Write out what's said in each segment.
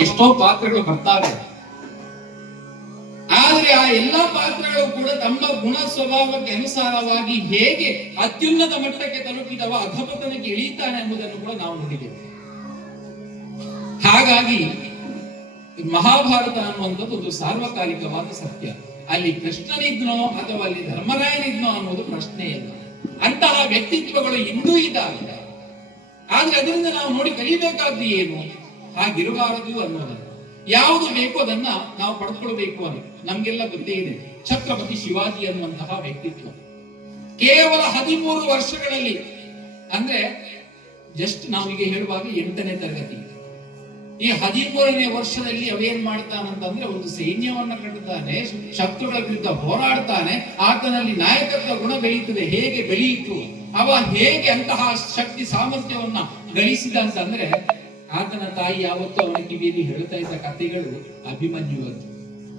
ಎಷ್ಟೋ ಪಾತ್ರಗಳು ಬರ್ತಾರೆ ಆದ್ರೆ ಆ ಎಲ್ಲಾ ಪಾತ್ರಗಳು ಕೂಡ ತಮ್ಮ ಗುಣ ಸ್ವಭಾವಕ್ಕೆ ಅನುಸಾರವಾಗಿ ಹೇಗೆ ಅತ್ಯುನ್ನತ ಮಟ್ಟಕ್ಕೆ ತಲುಪಿದವ ಅಧಪತನಕ್ಕೆ ಇಳಿತಾನೆ ಎಂಬುದನ್ನು ಕೂಡ ನಾವು ನೋಡಿದ್ದೇವೆ. ಹಾಗಾಗಿ ಮಹಾಭಾರತ ಅನ್ನುವಂಥದ್ದು ಒಂದು ಸಾರ್ವಕಾಲಿಕವಾದ ಸತ್ಯ. ಅಲ್ಲಿ ಕೃಷ್ಣನಿದ್ನೋ ಅಥವಾ ಅಲ್ಲಿ ಧರ್ಮರಾಯನಿದ್ನೋ ಅನ್ನೋದು ಪ್ರಶ್ನೆ ಇಲ್ಲ ಅಂತಹ ವ್ಯಕ್ತಿತ್ವಗಳು ಇಂದೂ ಇದ್ದಾವೆ. ಆದ್ರೆ ಅದರಿಂದ ನಾವು ನೋಡಿ ಕಲಿಬೇಕಾದ್ದು ಏನು? ಹಾಗಿರಬಾರದು ಅನ್ನೋದನ್ನು ಯಾವುದು ಬೇಕು ಅದನ್ನ ನಾವು ಪಡೆದುಕೊಳ್ಬೇಕು ಅಂತ ನಮ್ಗೆಲ್ಲ ಗೊತ್ತೇ ಇದೆ. ಛತ್ರಪತಿ ಶಿವಾಜಿ ಅನ್ನುವಂತಹ ವ್ಯಕ್ತಿತ್ವ. ಕೇವಲ ಹದಿಮೂರು ವರ್ಷಗಳಲ್ಲಿ, ಅಂದ್ರೆ ಜಸ್ಟ್ ನಾವೀಗ ಹೇಳುವಾಗ ಎಂಟನೇ ತರಗತಿ. ಈ ಹದಿಮೂರನೇ ವರ್ಷದಲ್ಲಿ ಅವೇನ್ ಮಾಡ್ತಾನಂತಂದ್ರೆ ಒಂದು ಸೈನ್ಯವನ್ನ ಕಟ್ಟುತ್ತಾನೆ ಶತ್ರುಗಳ ವಿರುದ್ಧ ಹೋರಾಡ್ತಾನೆ, ಆತನಲ್ಲಿ ನಾಯಕತ್ವ ಗುಣ ಬೆಳೆಯುತ್ತದೆ ಹೇಗೆ ಬೆಳೆಯಿತು ಅವ ಹೇಗೆ ಅಂತಹ ಶಕ್ತಿ ಸಾಮರ್ಥ್ಯವನ್ನ ಗಳಿಸಿದ ಅಂತಂದ್ರೆ ಆತನ ತಾಯಿ ಯಾವತ್ತೂ ಅವನ ಕಿವಿಯಲ್ಲಿ ಹೇಳ್ತಾ ಇದ್ದ ಕಥೆಗಳು ಅಭಿಮನ್ಯುವಂತು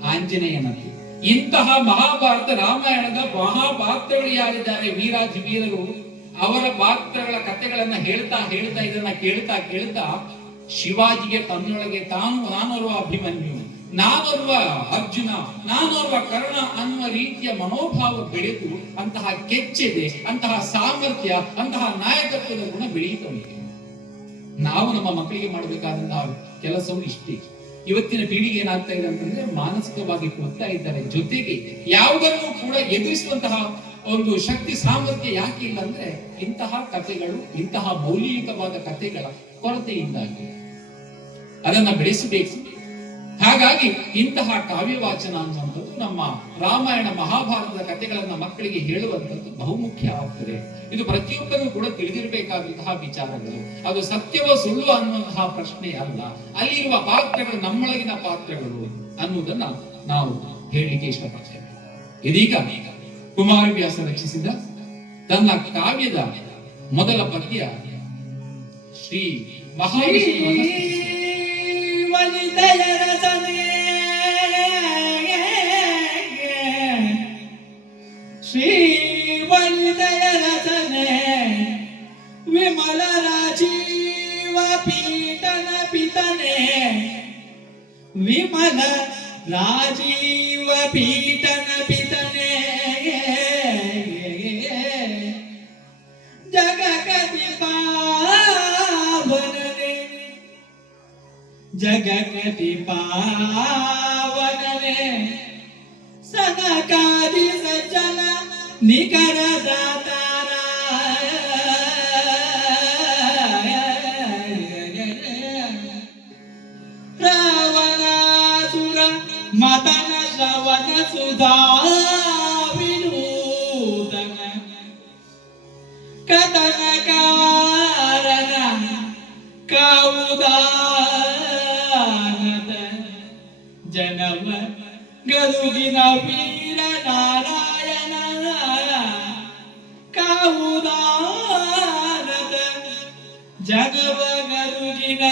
ಆಂಜನೇಯನದ್ದು. ಇಂತಹ ಮಹಾಭಾರತ ರಾಮಾಯಣದ ಮಹಾಪಾತ್ರಗಳು ಯಾರಿದ್ದಾರೆ ವೀರಾಜ್ ವೀರರು ಅವರ ಪಾತ್ರಗಳ ಕಥೆಗಳನ್ನ ಹೇಳ್ತಾ ಹೇಳ್ತಾ ಇದನ್ನ ಕೇಳ್ತಾ ಕೇಳ್ತಾ ಶಿವಾಜಿಗೆ ತನ್ನೊಳಗೆ ತಾನು, ನಾನೋರ್ವ ಅಭಿಮನ್ಯು, ನಾನೋರ್ವ ಅರ್ಜುನ, ನಾನೋರ್ವ ಕರ್ಣ ಅನ್ನುವ ರೀತಿಯ ಮನೋಭಾವ ಬೆಳೆದು ಅಂತಹ ಕೆಚ್ಚೆದೆ, ಅಂತಹ ಸಾಮರ್ಥ್ಯ, ಅಂತಹ ನಾಯಕತ್ವದ ಗುಣ ಬೆಳೆಯುತ್ತದೆ ನಾವು ನಮ್ಮ ಮಕ್ಕಳಿಗೆ ಮಾಡಬೇಕಾದಂತಹ ಕೆಲಸವು ಇಷ್ಟೇ. ಇವತ್ತಿನ ಪೀಳಿಗೆ ಏನಾಗ್ತಾ ಇದೆ ಅಂತಂದ್ರೆ ಮಾನಸಿಕವಾಗಿ ಕೊಡ್ತಾ ಇದ್ದಾರೆ. ಜೊತೆಗೆ ಯಾವುದನ್ನು ಕೂಡ ಎದುರಿಸುವಂತಹ ಒಂದು ಶಕ್ತಿ, ಸಾಮರ್ಥ್ಯ ಯಾಕೆ ಇಲ್ಲ ಅಂದ್ರೆ ಇಂತಹ ಕಥೆಗಳು, ಇಂತಹ ಮೌಲ್ಯಯುತವಾದ ಕಥೆಗಳ ಕೊರತೆಯಿಂದಾಗಿ. ಅದನ್ನ ಬೆಳೆಸಬೇಕು. ಹಾಗಾಗಿ ಇಂತಹ ಕಾವ್ಯ ವಾಚನ ಅನ್ನುವಂಥದ್ದು ನಮ್ಮ ರಾಮಾಯಣ ಮಹಾಭಾರತದ ಕಥೆಗಳನ್ನ ಮಕ್ಕಳಿಗೆ ಹೇಳುವಂಥದ್ದು ಬಹುಮುಖ್ಯ ಆಗ್ತದೆ. ಇದು ಪ್ರತಿಯೊಬ್ಬರೂ ಕೂಡ ತಿಳಿದಿರಬೇಕಾದಂತಹ ವಿಚಾರಗಳು. ಅದು ಸತ್ಯವೋ ಸುಳ್ಳು ಅನ್ನುವಂತಹ ಪ್ರಶ್ನೆ ಅಲ್ಲ. ಅಲ್ಲಿರುವ ಪಾತ್ರಗಳು ನಮ್ಮೊಳಗಿನ ಪಾತ್ರಗಳು ಅನ್ನುವುದನ್ನ ನಾವು ಹೇಳಲಿಕ್ಕೆ ಇಷ್ಟಪಡ್ತೇವೆ. ಇದೀಗ ಕುಮಾರವ್ಯಾಸ ರಚಿಸಿದ ತನ್ನ ಕಾವ್ಯದ ಮೊದಲ ಪದ್ಯ ಶ್ರೀ ಮಹಾವಿಷ್ಣುವನ್ನ ವಿಮಲ ರಾಜೀವ ಪೀಠನ ಪಿತನೆ. ಜಗಕತಿ ಪಾವನನೆ. ಜಗಕತಿ ಪಾವನನೆ. ಸನಕಾದಿ ಸಜ್ಜನ ನಿಕರ ದಾತಾರ माताना श्रावण सुधा विनूतन कथन कारण कौदानत जनम गरुगिना वीर नारायण कौदानत जगव गरुगिन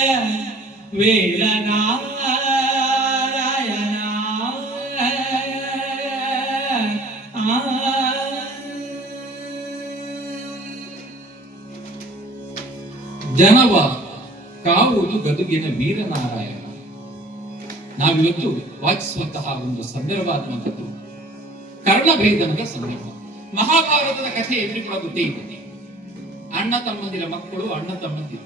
वीर नारायण ಜನವ, ಕಾವುದು ಗದುಗಿನ ವೀರನಾರಾಯಣ. ನಾವಿವತ್ತು ವಾಚಿಸುವಂತಹ ಒಂದು ಸಂದರ್ಭವಾದಂಥದ್ದು ಕರ್ಣಭೇದನದ ಸಂದರ್ಭ. ಮಹಾಭಾರತದ ಕಥೆ ಎಲ್ಲಿ ಕೂಡ ಗೊತ್ತೇ ಅಣ್ಣ ತಮ್ಮಂದಿರ ಮಕ್ಕಳು ಅಣ್ಣ ತಮ್ಮಂದಿರು.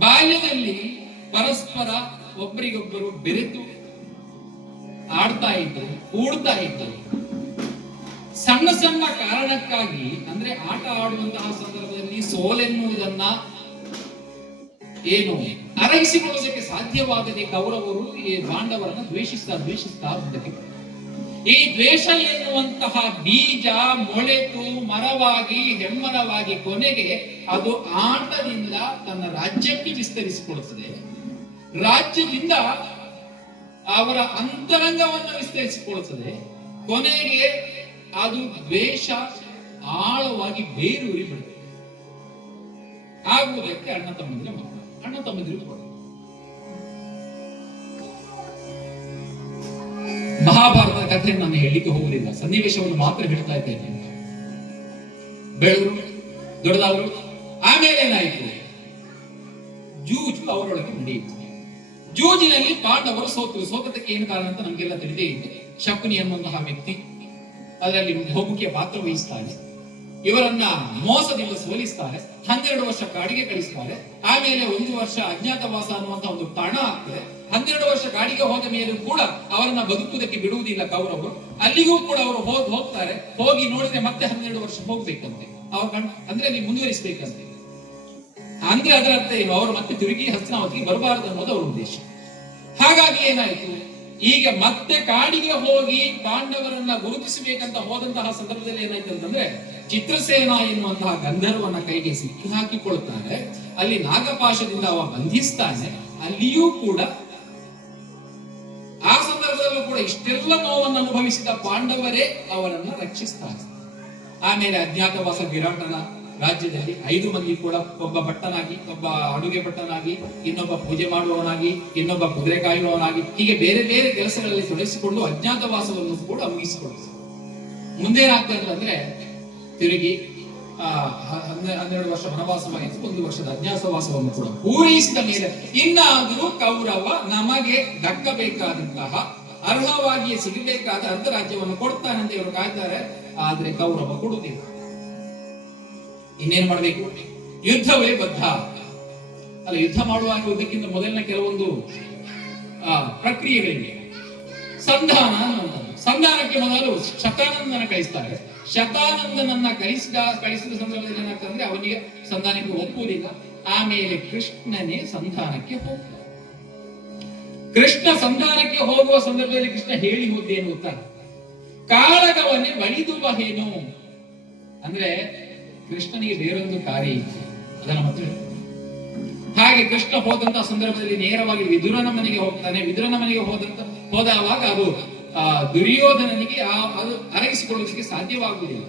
ಬಾಲ್ಯದಲ್ಲಿ ಪರಸ್ಪರ ಒಬ್ಬರಿಗೊಬ್ಬರು ಬೆರೆತು ಆಡ್ತಾ ಇದ್ದರು, ಕೂಡ್ತಾ ಇದ್ದರು. ಸಣ್ಣ ಸಣ್ಣ ಕಾರಣಕ್ಕಾಗಿ, ಅಂದ್ರೆ ಆಟ ಆಡುವಂತಹ ಸಂದರ್ಭದಲ್ಲಿ ಸೋಲೆನ್ನುವುದನ್ನ ಏನು? ಅರಗಿಸಿಕೊಳ್ಳೋದಕ್ಕೆ ಸಾಧ್ಯವಾಗದೆ ಕೌರವರು ಈ ಪಾಂಡವರನ್ನು ದ್ವೇಷಿಸ್ತಾ ದ್ವೇಷಿಸ್ತಾ ಬಂದರು ಈ ದ್ವೇಷ ಎನ್ನುವಂತಹ ಬೀಜ ಮೊಳೆತು ಮರವಾಗಿ ಹೆಮ್ಮರವಾಗಿ ಕೊನೆಗೆ ಅದು ಆಟದಿಂದ ತನ್ನ ರಾಜ್ಯಕ್ಕೆ ವಿಸ್ತರಿಸಿಕೊಳ್ಳುತ್ತದೆ. ರಾಜ್ಯದಿಂದ ಅವರ ಅಂತರಂಗವನ್ನು ವಿಸ್ತರಿಸಿಕೊಳ್ಳುತ್ತದೆ. ಕೊನೆಗೆ ಅದು ದ್ವೇಷ ಆಳವಾಗಿ ಬೇರೂರಿ ಬಿಡುತ್ತದೆ ಆಗುವುದಕ್ಕೆ ಅಣ್ಣ ತಮ್ಮಂದಿರ ಮಕ್ಕಳು. ಅಣ್ಣ ತಮ್ಮಂದಿರು. ಮಹಾಭಾರತದ ಕಥೆಯನ್ನು ನಾನು ಹೇಳಲಿಕ್ಕೆ ಹೋಗಲಿಲ್ಲ ಸನ್ನಿವೇಶವನ್ನು ಮಾತ್ರ ಹೇಳ್ತಾ ಇದ್ದೇನೆ. ಬೆಳೆದ್ರು ದೊಡ್ಡದಾದ್ರು ಆಮೇಲೆ ಏನಾಯಿತು? ಜೂಜು ಅವರೊಳಗೆ ನಡೆಯಿತು ಜೂಜಿನಲ್ಲಿ ಪಾಂಡವರು ಸೋತರು ಸೋತದಕ್ಕೆ ಏನು ಕಾರಣ ಅಂತ ನಮಗೆಲ್ಲ ತಿಳಿದೇ ಇದೆ. ಶಕುನಿ ಅನ್ನುವಂತಹ ವ್ಯಕ್ತಿ ಅದರಲ್ಲಿ ಬಹುಮುಖ್ಯ ಪಾತ್ರ ವಹಿಸ್ತಾನೆ. ಇವರನ್ನ ಮೋಸದಿಂದ ಸೋಲಿಸ್ತಾರೆ, ಹನ್ನೆರಡು ವರ್ಷ ಕಾಡಿಗೆ ಕಳಿಸ್ತಾರೆ, ಆಮೇಲೆ ಒಂದು ವರ್ಷ ಅಜ್ಞಾತವಾಸ ಅನ್ನುವಂತ ಒಂದು ತಾಣ ಆಗ್ತದೆ. ಹನ್ನೆರಡು ವರ್ಷ ಕಾಡಿಗೆ ಹೋದ ಮೇಲೆ ಕೂಡ ಅವರನ್ನ ಬದುಕುವುದಕ್ಕೆ ಬಿಡುವುದಿಲ್ಲ ಕೌರವರು. ಅಲ್ಲಿಗೂ ಕೂಡ ಅವರು ಹೋಗಿ ಹೋಗ್ತಾರೆ. ಹೋಗಿ ನೋಡಿದ್ರೆ ಮತ್ತೆ ಹನ್ನೆರಡು ವರ್ಷ ಹೋಗ್ಬೇಕಂತೆ. ಅವ್ರ ಅಂದ್ರೆ ನೀವು ಮುಂದುವರಿಸಬೇಕಂತೆ. ಅಂದ್ರೆ ಅದರ ಅರ್ಥ ಏನು? ಅವರು ಮತ್ತೆ ತಿರುಗಿ ಹಸ್ತಾವತಿಗೆ ಬರಬಾರದು ಅನ್ನೋದು ಅವರ ಉದ್ದೇಶ. ಹಾಗಾಗಿ ಏನಾಯ್ತು? ಈಗ ಮತ್ತೆ ಕಾಡಿಗೆ ಹೋಗಿ ಪಾಂಡವರನ್ನ ಗುರುತಿಸಬೇಕಂತ ಹೋದಂತಹ ಸಂದರ್ಭದಲ್ಲಿ ಏನಾಯ್ತು ಅಂತಂದ್ರೆ ಚಿತ್ರಸೇನ ಎನ್ನುವಂತಹ ಗಂಧರ್ವನ ಕೈಗೆ ಸಿಕ್ಕಿ ಹಾಕಿಕೊಳ್ತಾನೆ ಅಲ್ಲಿ ನಾಗಪಾಶದಿಂದ ಅವ ಬಂಧಿಸ್ತಾನೆ. ಅಲ್ಲಿಯೂ ಕೂಡ ಆ ಸಂದರ್ಭದಲ್ಲೂ ಕೂಡ ಇಷ್ಟೆಲ್ಲ ನೋವನ್ನು ಅನುಭವಿಸಿದ ಪಾಂಡವರೇ ಅವರನ್ನು ರಕ್ಷಿಸ್ತಾರೆ. ಆಮೇಲೆ ಅಜ್ಞಾತವಾಸ ವಿರಾಟನ ರಾಜ್ಯದಲ್ಲಿ ಐದು ಮಂದಿ ಕೂಡ ಒಬ್ಬ ಭಟ್ಟನಾಗಿ, ಒಬ್ಬ ಅಡುಗೆ ಭಟ್ಟನಾಗಿ, ಇನ್ನೊಬ್ಬ ಪೂಜೆ ಮಾಡುವವನಾಗಿ, ಇನ್ನೊಬ್ಬ ಕುದುರೆ ಕಾಯುವವನಾಗಿ, ಹೀಗೆ ಬೇರೆ ಬೇರೆ ಕೆಲಸಗಳಲ್ಲಿ ತೊಡಗಿಸಿಕೊಂಡು ಅಜ್ಞಾತವಾಸವನ್ನು ಕೂಡ ಮುಗಿಸಿಕೊಳ್ತಾರೆ ಮುಂದೆ ಏನಾಗ್ತದೆ ಅಂದ್ರೆ ತಿರುಗಿ ಹನ್ನೆರಡು ವರ್ಷ ವನವಾಸವಾಯಿತು ಒಂದು ವರ್ಷದ ಅಜ್ಞಾಸವಾಸವನ್ನು ಕೂಡ ಪೂರೈಸಿದ ಮೇಲೆ ಇನ್ನಾದರೂ ಕೌರವ ನಮಗೆ ದಕ್ಕಬೇಕಾದಂತಹ ಅರ್ಹವಾಗಿಯೇ ಸಿಗಬೇಕಾದ ಅರ್ಧ ರಾಜ್ಯವನ್ನು ಕೊಡ್ತಾನೆ ಅಂತ ಇವರು ಕಾಯ್ತಾರೆ. ಆದ್ರೆ ಕೌರವ ಕೊಡುವುದಿಲ್ಲ. ಇನ್ನೇನ್ ಮಾಡಬೇಕು? ಯುದ್ಧವೇ ಬದ್ಧ. ಅಲ್ಲ, ಯುದ್ಧ ಮಾಡುವಾಗ ಯುದ್ಧಕ್ಕಿಂತ ಮೊದಲಿನ ಕೆಲವೊಂದು ಪ್ರಕ್ರಿಯೆಗಳಿವೆ. ಸಂಧಾನ ಸಂಧಾನಕ್ಕೆ ಮೊದಲು ಶತಾನಂದನ ಕಳಿಸ್ತಾರೆ. ಶತಾನಂದನನ್ನ ಕಳಿಸಿದ ಕಳಿಸಿದ ಸಂದರ್ಭದಲ್ಲಿ ಏನಾಗ್ತದೆ ಅಂದ್ರೆ ಅವನಿಗೆ ಸಂಧಾನಕ್ಕೆ ಒಪ್ಪುವುದಿಲ್ಲ. ಆಮೇಲೆ ಕೃಷ್ಣನೇ ಸಂಧಾನಕ್ಕೆ ಹೋಗ್ತಾನೆ. ಕೃಷ್ಣ ಸಂಧಾನಕ್ಕೆ ಹೋಗುವ ಸಂದರ್ಭದಲ್ಲಿ ಕೃಷ್ಣ ಹೇಳಿ ಹೋದ್ದೇನು ಗೊತ್ತಾ ಕಾಳಗವನ್ನೇ ಬಳಿದು ಬಹೇನು ಅಂದ್ರೆ ಕೃಷ್ಣನಿಗೆ ಬೇರೊಂದು ಕಾರ್ಯ ಇತ್ತು ಅದನ್ನ ಮತ್ತೆ ಹಾಗೆ ಕೃಷ್ಣ ಹೋದಂತ ಸಂದರ್ಭದಲ್ಲಿ ನೇರವಾಗಿ ವಿದುರನ ಮನೆಗೆ ಹೋಗ್ತಾನೆ. ವಿದುರನ ಮನೆಗೆ ಹೋದಂತ ಹೋದವಾಗ ಅದು ಆ, ದುರ್ಯೋಧನನಿಗೆ ಆ, ಅದು ಅರಗಿಸಿಕೊಳ್ಳುವುದಕ್ಕೆ ಸಾಧ್ಯವಾಗುವುದಿಲ್ಲ.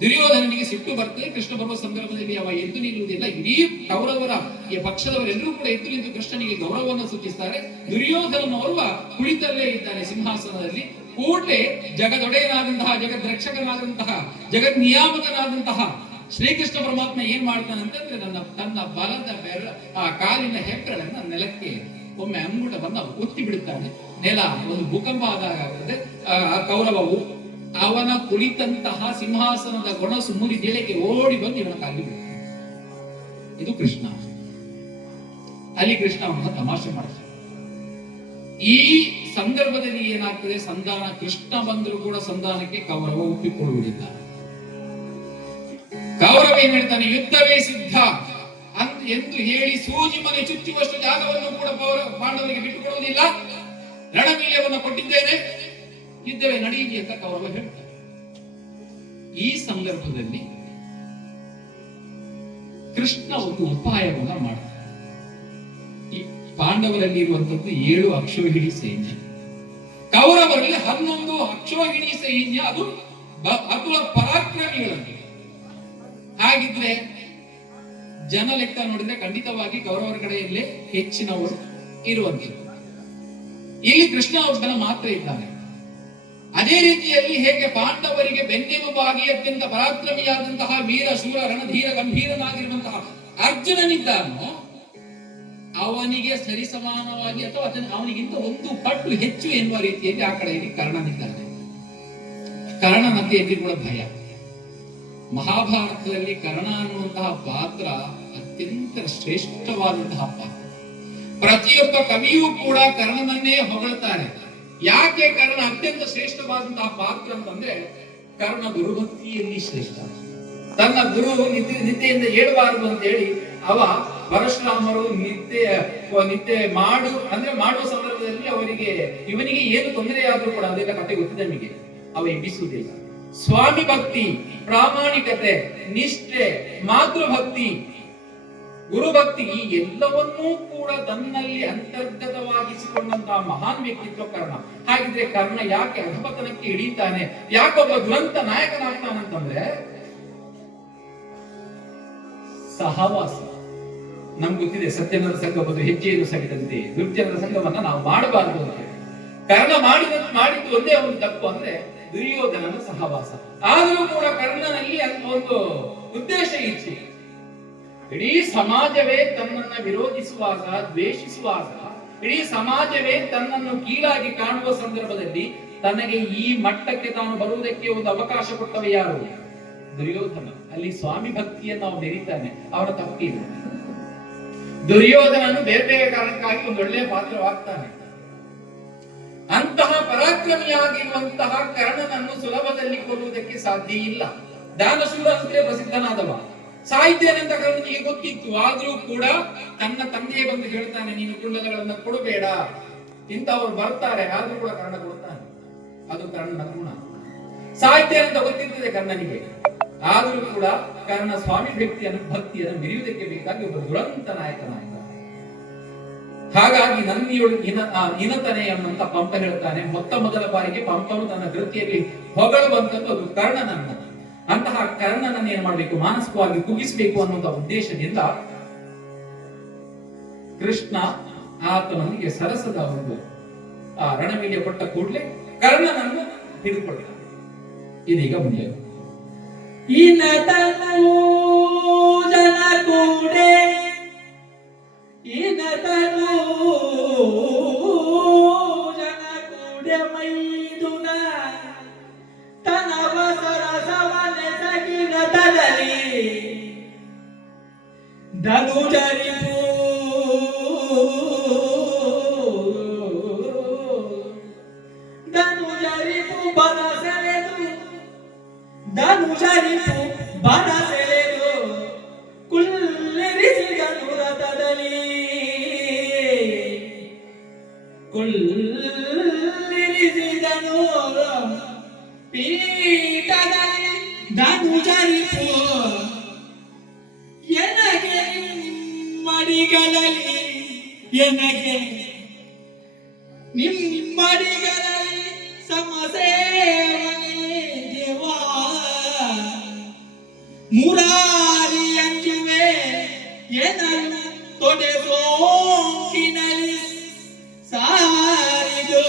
ದುರ್ಯೋಧನನಿಗೆ ಸಿಟ್ಟು ಬರ್ತದೆ, ಕೃಷ್ಣ ಬರುವ ಸಂದರ್ಭದಲ್ಲಿ ಅವ ಎದ್ದು ನಿಲ್ಲುವುದಿಲ್ಲ. ಇಡೀ ಕೌರವರ, ಈ ಪಕ್ಷದವರೆಲ್ಲರೂ ಕೂಡ ಎದ್ದು ನಿಂತು ಕೃಷ್ಣನಿಗೆ ಗೌರವವನ್ನು ಸೂಚಿಸ್ತಾರೆ. ದುರ್ಯೋಧನನೋರ್ವ ಕುಳಿತಲ್ಲೇ ಇದ್ದಾನೆ ಸಿಂಹಾಸನದಲ್ಲಿ. ಕೂಡಲೇ ಜಗದೊಡೆಯನಾದಂತಹ, ಜಗದ್ರಕ್ಷಕನಾದಂತಹ ಜಗದ್ ನಿಯಾಮಕನಾದಂತಹ ಶ್ರೀಕೃಷ್ಣ ಪರಮಾತ್ಮ ಏನ್ ಮಾಡ್ತಾನೆ ಅಂತಂದ್ರೆ ನನ್ನ, ತನ್ನ ಬಲದ ಬೆರ, ಆ ಕಾಲಿನ ಹೆಬ್ಬೆರಳನ್ನ ನೆಲಕ್ಕೆ ಒಮ್ಮೆ ಅಂಗುಟವನ್ನ ಒತ್ತಿ ಬಿಡುತ್ತಾನೆ. ನೆಲ ಒಂದು ಭೂಕಂಪ ಆದಾಗ ಆ ಕೌರವವು ಅವನ ಕುಳಿತಂತಹ ಸಿಂಹಾಸನದ ಗೊಣಸು ಮುರಿದೆಳೆಗೆ ಓಡಿ ಬಂದು ಇವನ ಕಾಲಿ. ಇದು ಕೃಷ್ಣ. ಅಲ್ಲಿ ಕೃಷ್ಣ ಅವನ ತಮಾಷೆ ಮಾಡ್ತಾನೆ. ಈ ಸಂದರ್ಭದಲ್ಲಿ ಏನಾಗ್ತದೆ? ಸಂಧಾನ, ಕೃಷ್ಣ ಬಂದರೂ ಕೂಡ ಸಂಧಾನಕ್ಕೆ ಕೌರವ ಒಪ್ಪಿಕೊಳ್ಳುವುದಿಲ್ಲ. ಏನ್ ಹೇಳ್ತಾನೆ ಯುದ್ಧವೇ ಸಿದ್ಧ. ಎಂದು ಹೇಳಿ ಸೂಜಿ ಮನೆ ಚುಚ್ಚುವಷ್ಟು ಜಾಗವನ್ನು ಕೂಡ ಪಾಂಡವರಿಗೆ ಬಿಟ್ಟುಕೊಡುವುದಿಲ್ಲ. ರಣವೀರ್ಯವನ್ನು ಕೊಟ್ಟಿದ್ದೇನೆ. ಯುದ್ಧವೇ ನಡೆಯಲಿ ಅಂತ ಕೌರವ ಹೇಳ್ತಾರೆ ಈ ಸಂದರ್ಭದಲ್ಲಿ ಕೃಷ್ಣ ಒಂದು ಉಪಾಯವನ್ನ ಮಾಡ್ತಾನೆ. ಈ ಪಾಂಡವರಲ್ಲಿ ಇರುವಂತದ್ದು ಏಳು ಅಕ್ಷೋಹಿಣಿ ಸೈನ್ಯ ಕೌರವರಲ್ಲಿ ಹನ್ನೊಂದು ಅಕ್ಷೋಹಿಣಿ ಸೈನ್ಯ ಅದು ಅತುಲ ಪರಾಕ್ರಮಿಗಳಂತೆ. ಹಾಗಿದ್ರೆ ಜನ ಲೆಕ್ಕ ನೋಡಿದ್ರೆ ಖಂಡಿತವಾಗಿ ಕೌರವರ ಕಡೆಯಲ್ಲೇ ಹೆಚ್ಚಿನವರು ಇರುವಂತದ್ದು ಇಲ್ಲಿ ಕೃಷ್ಣ ಒಬ್ಬನ ಮಾತ್ರ ಇದ್ದಾನೆ. ಅದೇ ರೀತಿಯಲ್ಲಿ ಹೇಗೆ ಪಾಂಡವರಿಗೆ ಬೆನ್ನೆಲುಬಾಗಿ ಅತ್ಯಂತ ಪರಾಕ್ರಮಿಯಾದಂತಹ ವೀರ, ಶೂರ, ರಣಧೀರ, ಗಂಭೀರನಾಗಿರುವಂತಹ ಅರ್ಜುನನಿದ್ದಾನೋ, ಅವನಿಗೆ ಸರಿಸಮಾನವಾಗಿ ಅಥವಾ ಅವನಿಗಿಂತ ಒಂದು ಪಟ್ಟು ಹೆಚ್ಚು ಎನ್ನುವ ರೀತಿಯಲ್ಲಿ ಆ ಕಡೆಯಲ್ಲಿ ಕರ್ಣನಿದ್ದಾನೆ. ಕರ್ಣನಂತೆ ಎಲ್ಲಿ ಕೂಡ ಭಯ. ಮಹಾಭಾರತದಲ್ಲಿ ಕರ್ಣ ಅನ್ನುವಂತಹ ಪಾತ್ರ ಅತ್ಯಂತ ಶ್ರೇಷ್ಠವಾದಂತಹ ಪಾತ್ರ. ಪ್ರತಿಯೊಬ್ಬ ಕವಿಯೂ ಕೂಡ ಕರ್ಣನನ್ನೇ ಹೊಗಳುತ್ತಾರೆ ಯಾಕೆ ಕರ್ಣ ಅತ್ಯಂತ ಶ್ರೇಷ್ಠವಾದಂತಹ ಪಾತ್ರ ಅಂತಂದ್ರೆ ಕರ್ಣ ಗುರುಭಕ್ತಿಯಲ್ಲಿ ಶ್ರೇಷ್ಠ. ತನ್ನ ಗುರು ನಿದ್ದೆ ನಿದ್ದೆಯಿಂದ ಏಳಬಾರದು ಅಂತ ಹೇಳಿ ಅವ ಪರಶುರಾಮರು ನಿದ್ದೆ ನಿದ್ದೆ ಮಾಡು, ಅಂದ್ರೆ ಮಾಡುವ ಸಂದರ್ಭದಲ್ಲಿ ಅವರಿಗೆ ಇವನಿಗೆ ಏನು ತೊಂದರೆ ಆದ್ರೂ ಕೂಡ ಅದೆಲ್ಲ ಕತೆ ಗೊತ್ತಿದೆ ನಮಗೆ. ಅವ ಎಬ್ಬಿಸುವುದಿಲ್ಲ. ಸ್ವಾಮಿ ಭಕ್ತಿ, ಪ್ರಾಮಾಣಿಕತೆ, ನಿಷ್ಠೆ, ಮಾತೃಭಕ್ತಿ. ಗುರುಭಕ್ತಿ ಈ ಎಲ್ಲವನ್ನೂ ಕೂಡ ತನ್ನಲ್ಲಿ ಅಂತರ್ಗತವಾಗಿಸಿಕೊಂಡಂತಹ ಮಹಾನ್ ವ್ಯಕ್ತಿತ್ವ ಕರ್ಣ. ಹಾಗಿದ್ರೆ ಕರ್ಣ ಯಾಕೆ ಅಧಪತನಕ್ಕೆ ಹಿಡಿತಾನೆ ಯಾಕೊಬ್ಬ ದುರಂತ ನಾಯಕನಾಗ್ತಾನಂತಂದ್ರೆ ಸಹವಾಸ. ನಮ್ಗೆ ಗೊತ್ತಿದೆ ಸತ್ಯನರ ಬಂದು ಹೆಜ್ಜೆಯನ್ನು ಸಗಿದಂತೆ. ದುರ್ಜನರ ಸಂಘವನ್ನ ನಾವು ಮಾಡಬಾರದು ಅಂತ. ಕರ್ಣ ಮಾಡಿದ ಮಾಡಿದ್ದು ಒಂದೇ ಒಂದು ತಪ್ಪು ಅಂದ್ರೆ ದುರ್ಯೋಧನನ ಸಹವಾಸ. ಆದರೂ ಕೂಡ ಕರ್ಣನಲ್ಲಿ ಒಂದು ಉದ್ದೇಶ ಇತ್ತು. ಇಡೀ ಸಮಾಜವೇ ತನ್ನನ್ನ ವಿರೋಧಿಸುವಾಗ, ದ್ವೇಷಿಸುವಾಗ, ಇಡೀ ಸಮಾಜವೇ ತನ್ನನ್ನು ಕೀಳಾಗಿ ಕಾಣುವ ಸಂದರ್ಭದಲ್ಲಿ ತನಗೆ ಈ ಮಟ್ಟಕ್ಕೆ ತಾನು ಬರುವುದಕ್ಕೆ ಒಂದು ಅವಕಾಶ ಕೊಟ್ಟವ ಯಾರು? ದುರ್ಯೋಧನ. ಅಲ್ಲಿ ಸ್ವಾಮಿ ಭಕ್ತಿಯನ್ನು ಅವನು ಮೆರೀತಾನೆ ಅವನ ತಪ್ಪಿದೆ ದುರ್ಯೋಧನನು ಬೇರೆ ಬೇರೆ ಕಾರಣಕ್ಕಾಗಿ ಒಂದು ಒಳ್ಳೆಯ ಪಾತ್ರವಾಗ್ತಾನೆ. ಅಂತಹ ಪರಾಕ್ರಮಿಯಾಗಿರುವಂತಹ ಕರ್ಣನನ್ನು ಸುಲಭದಲ್ಲಿ ಕೊಲ್ಲುವುದಕ್ಕೆ ಸಾಧ್ಯ ಇಲ್ಲ. ದಾನಶೂರ ಅಂತಲೇ ಪ್ರಸಿದ್ಧನಾದವ. ಸಾಹಿತ್ಯನಂತ ಅಂತ ಕರ್ಣನಿಗೆ ಗೊತ್ತಿತ್ತು. ಆದ್ರೂ ಕೂಡ ತನ್ನ ತಂದೆಯೇ ಬಂದು ಹೇಳ್ತಾನೆ, ನೀನು ಕುಂಡಲಗಳನ್ನ ಕೊಡಬೇಡ. ಇಂಥವ್ರು ಬರ್ತಾರೆ, ಆದ್ರೂ ಕೂಡ ಕರ್ಣ ಕೊಡ್ತಾನೆ. ಅದು ಕರ್ಣನ ಗುಣ. ಸಾಹಿತ್ಯ ಅಂತ ಗೊತ್ತಿರ್ತದೆ ಕರ್ಣನಿಗೆ. ಆದರೂ ಕೂಡ ಕರ್ಣ ಸ್ವಾಮಿ ಭಕ್ತಿಯನ್ನು ಭಕ್ತಿಯನ್ನು ಮೆರೆಯುವುದಕ್ಕೆ ಬೇಕಾಗಿ ಒಬ್ಬ ದುರಂತ ನಾಯಕನಾಗಿದ್ದ ಹಾಗಾಗಿ ನಂದಿಯೊಳ ಇನ ಇನತನೆ ಅನ್ನುವಂತ ಪಂಪ ಹೇಳ್ತಾನೆ. ಮೊತ್ತ ಮೊದಲ ಬಾರಿಗೆ ಪಂಪನು ತನ್ನ ಕೃತಿಯಲ್ಲಿ ಹೊಗಳುವಂತದ್ದು ಅದು ಕರ್ಣನನ್ನ. ಅಂತಹ ಕರ್ಣನನ್ನ ಏನ್ ಮಾಡ್ಬೇಕು? ಮಾನಸಿಕವಾಗಿ ಕುಗ್ಗಿಸಬೇಕು ಅನ್ನುವಂತ ಉದ್ದೇಶದಿಂದ ಕೃಷ್ಣ ಆತನೊಂದಿಗೆ ಸರಸದ ಒಂದು, ಆ, ರಣವಿಗೆ ಕೊಟ್ಟ ಕೂಡಲೇ ಕರ್ಣನನ್ನು ಹಿಡಿದುಕೊಳ್ತಾನೆ. ಇದೀಗ ಮುಂದೆ. ಈ ಜನ ಧನುಜರಿಪು ಧನುಜರಿಪು ಮಡಿಗಳಲ್ಲಿ ಎನಗೆ ನಿಮ್ಮಡಿಗಳಲ್ಲಿ ಸಮಸೆ ದೇವಾ. ಮುರಾರಿ ಅಂಜುವೆ ಏನನ್ನು ತೊಡೆ ಸೋಕಿನಲ್ಲಿ ಸಾರಿದು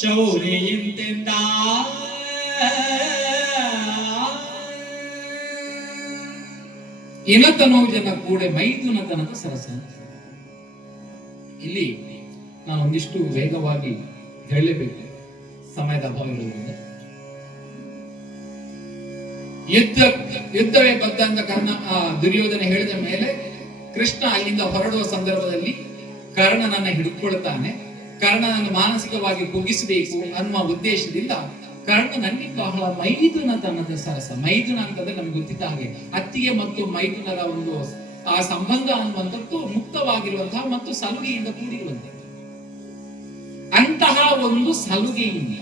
ಶೌರ್ಯಂತೆಂದ ಇನತನೋಜನ ಕೂಡೆ ಮೈದುನತನದ ಸರಸ ಇಲ್ಲಿ ನಾನು ಒಂದಿಷ್ಟು ವೇಗವಾಗಿ ಹೇಳಲೇಬೇಕು. ಸಮಯದ ಅಭಾವ ಇರುವುದರಿಂದ. ಯುದ್ಧ, ಯುದ್ಧವೇ ಬದ್ಧ ಅಂತ ಕರ್ಣ ದುರ್ಯೋಧನ ಹೇಳಿದ ಮೇಲೆ ಕೃಷ್ಣ ಅಲ್ಲಿಂದ ಹೊರಡುವ ಸಂದರ್ಭದಲ್ಲಿ ಕರ್ಣನನ್ನ ಹಿಡ್ಕೊಳ್ತಾನೆ. ಕರ್ಣನನ್ನು ಮಾನಸಿಕವಾಗಿ ಕುಗ್ಗಿಸಬೇಕು ಅನ್ನುವ ಉದ್ದೇಶದಿಂದ ಕರ್ಣನಲ್ಲಿ ಬಹಳ ಮೈದುನತನದ ಸರಸ. ಮೈದುನ ಅಂತಂದ್ರೆ ನಮ್ಗೆ ಗೊತ್ತಿದ್ದ ಹಾಗೆ ಅತ್ತಿಗೆ ಮತ್ತು ಮೈದುನರ ಒಂದು ಆ ಸಂಬಂಧ ಅನ್ನುವಂಥದ್ದು ಮುಕ್ತವಾಗಿರುವಂತಹ ಮತ್ತು ಸಲುಗೆಯಿಂದ ಕೂಡಿರುವಂತೆ. ಅಂತಹ ಒಂದು ಸಲುಗೆಯಿಂದ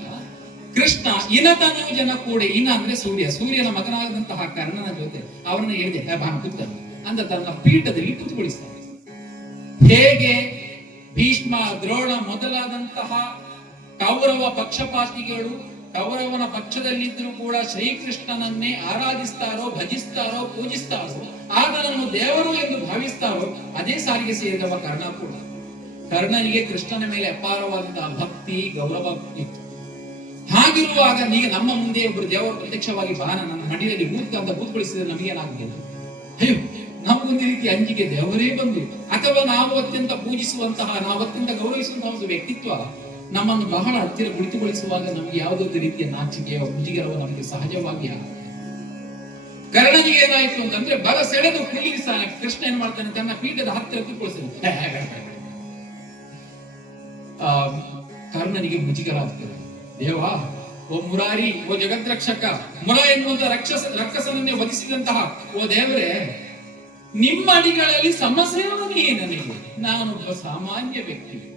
ಕೃಷ್ಣ ಇನತನು ಜನ ಕೂಡ, ಇನ ಅಂದ್ರೆ ಸೂರ್ಯ. ಸೂರ್ಯನ ಮಗನಾದಂತಹ ಕರ್ಣನ ಜೊತೆ ಅವರನ್ನು ಹೇಳಿದೆ, "ಹೇ ಬಾಣ ಕೂತ ಅಂತ ತನ್ನ ಪೀಠದಲ್ಲಿ ಕುತ್ಕೊಳಿಸ್ತಾರೆ ಹೇಗೆ ಭೀಷ್ಮ ದ್ರೋಣ ಮೊದಲಾದಂತಹ ಕೌರವ ಪಕ್ಷಪಾತಿಗಳು ಕೌರವನ ಪಕ್ಷದಲ್ಲಿದ್ದರೂ ಕೂಡ ಶ್ರೀಕೃಷ್ಣನನ್ನೇ ಆರಾಧಿಸ್ತಾರೋ, ಭಜಿಸ್ತಾರೋ, ಪೂಜಿಸ್ತಾರೋ ಆತನನ್ನು ದೇವರು ಎಂದು ಭಾವಿಸ್ತಾರೋ, ಅದೇ ಸಾರಿಗೆ ಸೇರಿದವ ಕರ್ಣ ಕೂಡ. ಕರ್ಣನಿಗೆ ಕೃಷ್ಣನ ಮೇಲೆ ಅಪಾರವಾದಂತಹ ಭಕ್ತಿ, ಗೌರವ ಇತ್ತು. ಹಾಗಿರುವಾಗ ಈಗ ನಮ್ಮ ಮುಂದೆ ಒಬ್ಬರು ದೇವರು ಪ್ರತ್ಯಕ್ಷವಾಗಿ ಬಾನ ನನ್ನ ಮಡಿಯಲ್ಲಿ ಕೂತ್ ಅಂತ ಕೂತ್ಕೊಳಿಸಿದ್ರೆ ನಮಗೇನಾಗಬೇಕು ಅಯ್ಯೋ ಒಂದು ರೀತಿ ಅಂಜಿಕೆ ದೇವರೇ ಬಂದು, ಅಥವಾ ನಾವು ಅತ್ಯಂತ ಪೂಜಿಸುವಂತಹ ನಾವು ಅತ್ಯಂತ ಗೌರವಿಸುವಂತಹ ಒಂದು ವ್ಯಕ್ತಿತ್ವ ನಮ್ಮನ್ನು ಬಹಳ ಹತ್ತಿರ ಕುಳಿತುಗೊಳಿಸುವಾಗ ನಮಗೆ ಯಾವುದೊಂದು ರೀತಿಯ ನಾಚಿಕೆಯ ಮುಜುಗರವು ನಮಗೆ ಸಹಜವಾಗಿ ಆಗುತ್ತೆ. ಕರ್ಣನಿಗೆ ಏನಾಯ್ತು ಅಂತಂದ್ರೆ ಬಲ ಸೆಳೆದು ಕುಳ್ಳಿರಿಸಾನೆ ಕೃಷ್ಣ ಏನ್ ಮಾಡ್ತಾನೆ? ತನ್ನ ಪೀಠದ ಹತ್ತಿರ ಕೂತ್ಕೊಳಿಸ್ತಾನೆ ಆ, ಕರ್ಣನಿಗೆ ಮುಜುಗರ ಆಗ್ತದೆ ದೇವಾ ಓ ಮುರಾರಿ, ಓ ಜಗತ್ ರಕ್ಷಕ ಮುರ ಎನ್ನುವಂತ ರಕ್ಷಸ ರಕ್ಕಸನನ್ನೇ ವಧಿಸಿದಂತಹ ಓ ದೇವರೇ, ನಿಮ್ಮ ಅಡಿಗಳಲ್ಲಿ ಸಮಸ್ಯೆ ನನಗೆ. ನಾನೊಬ್ಬ ಸಾಮಾನ್ಯ ವ್ಯಕ್ತಿ.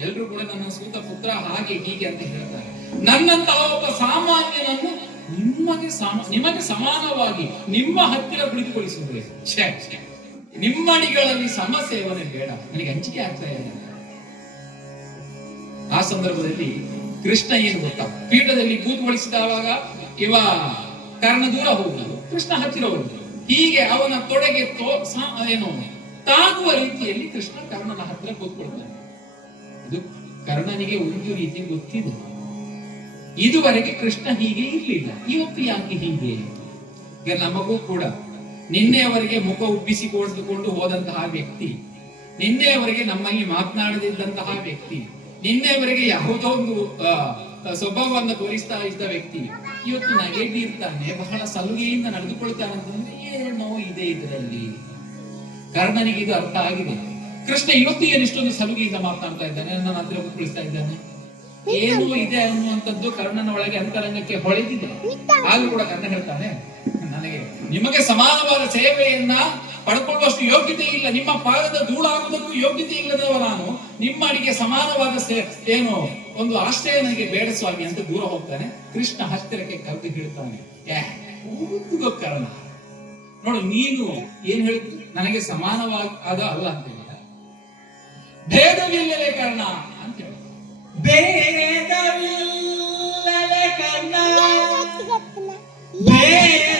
ಎಲ್ರು ಕೂಡ ನನ್ನ ಸೂತ ಪುತ್ರ ಹಾಗೆ ಹೀಗೆ ಅಂತ ಹೇಳ್ತಾರೆ. ನನ್ನಂತಹ ಒಬ್ಬ ಸಾಮಾನ್ಯನನ್ನು ನಿಮಗೆ ಸಮ, ನಿಮಗೆ ಸಮಾನವಾಗಿ ನಿಮ್ಮ ಹತ್ತಿರ. ನಿಮ್ಮ ಅಡಿಗಳಲ್ಲಿ ಸಮಸೇವನೆ ಬೇಡ. ನನಗೆ ಅಂಜಿಕೆ ಆಗ್ತಾ ಇಲ್ಲ. ಆ ಸಂದರ್ಭದಲ್ಲಿ ಕೃಷ್ಣ ಏನು ಗೊತ್ತಾ? ಪೀಠದಲ್ಲಿ ಕೂತ್ಗೊಳಿಸಿದವಾಗ ಇವ ಕರ್ಣ ದೂರ ಹೋಗುವುದು, ಕೃಷ್ಣ ಹತ್ತಿರ ಹೋಗುದು ಹೀಗೆ ಅವನ ತೊಡೆಗೆ ತೋ ಏನು, ತಾಗುವ ರೀತಿಯಲ್ಲಿ ಕೃಷ್ಣ ಕರ್ಣನ ಹತ್ತಿರ ಕೂತ್ಕೊಳ್ತಾನೆ. ಇದು ಕರ್ಣನಿಗೆ ಒಂದು ರೀತಿ ಗೊತ್ತಿದೆ. ಇದುವರೆಗೆ ಕೃಷ್ಣ ಹೀಗೆ ಇರಲಿಲ್ಲ. ಇವತ್ತು ಯಾಕೆ ಹೀಗೆ? ಈಗ ನಮಗೂ ಕೂಡ ನಿನ್ನೆಯವರೆಗೆ ಮುಖ ಉಬ್ಬಿಸಿಕೊಂಡುಕೊಂಡು ಹೋದಂತಹ ವ್ಯಕ್ತಿ ನಿನ್ನೆಯವರೆಗೆ ನಮ್ಮಲ್ಲಿ ಮಾತನಾಡದಿದ್ದಂತಹ ವ್ಯಕ್ತಿ ನಿನ್ನೆಯವರೆಗೆ ಯಾವುದೋ ಒಂದು ಸ್ವಭಾವವನ್ನು ತೋರಿಸ್ತಾ ಇದ್ದ ವ್ಯಕ್ತಿ, ಇವತ್ತು ನಗೆದಿರ್ತಾನೆ ಬಹಳ ಸಲುಗೆಯಿಂದ ನಡೆದುಕೊಳ್ತಾನೆ ಅಂತಂದ್ರೆ ಏನೋ ಇದೆ ಇದರಲ್ಲಿ. ಕರ್ಣನಿಗೆ ಇದು ಅರ್ಥ ಆಗಿದೆ. ಕೃಷ್ಣ ಇವತ್ತು ಏನು ಇಷ್ಟೊಂದು ಸಲುಗೆಯಿಂದ ಮಾತನಾಡ್ತಾ ಇದ್ದಾನೆ? ನನ್ನ ಹತ್ರ ಕುಳಿಸ್ತಾ ಇದ್ದಾನೆ. ಏನು ಇದೆ ಅನ್ನುವಂಥದ್ದು ಕರ್ಣನ ಒಳಗೆ ಅಂತರಂಗಕ್ಕೆ ಹೊಳೆದಿದೆ. ಆದ್ರೂ ಕೂಡ ಕರ್ಣ ಹೇಳ್ತಾನೆ ನನಗೆ ನಿಮಗೆ ಸಮಾನವಾದ ಸೇವೆಯನ್ನ ಪಡ್ಕೊಳ್ಳುವಷ್ಟು ಯೋಗ್ಯತೆ ಇಲ್ಲ. ನಿಮ್ಮ ಪಾದದ ಧೂಳಾಗುವುದಕ್ಕೂ ಯೋಗ್ಯತೆ ಇಲ್ಲದವ ನಾನು. ನಿಮ್ಮ ಅಡಿಗೆ ಸಮಾನವಾದ ಏನು ಒಂದು ಆಶ್ರಯ ನನಗೆ ಬೇಡ ಸ್ವಾಮಿ ಅಂತ ದೂರ ಹೋಗ್ತಾನೆ. ಕೃಷ್ಣ ಹತ್ತಿರಕ್ಕೆ ಕರೆದು ಹೇಳ್ತಾನೆ ಕರ್ಣ. ನೋಡು ನೀನು ಏನ್ ಹೇಳ್ತೀನಿ ನನಗೆ ಸಮಾನವಾದ ಅಲ್ಲ ಅಂತ ಹೇಳಿದ ಭೇದವಿಲ್ಲದೆ ಕರ್ಣ ಅಂತ ಹೇಳಿ. ಭೇದವಿಲ್ಲದೆ ಕರ್ಣ. ಭೇದ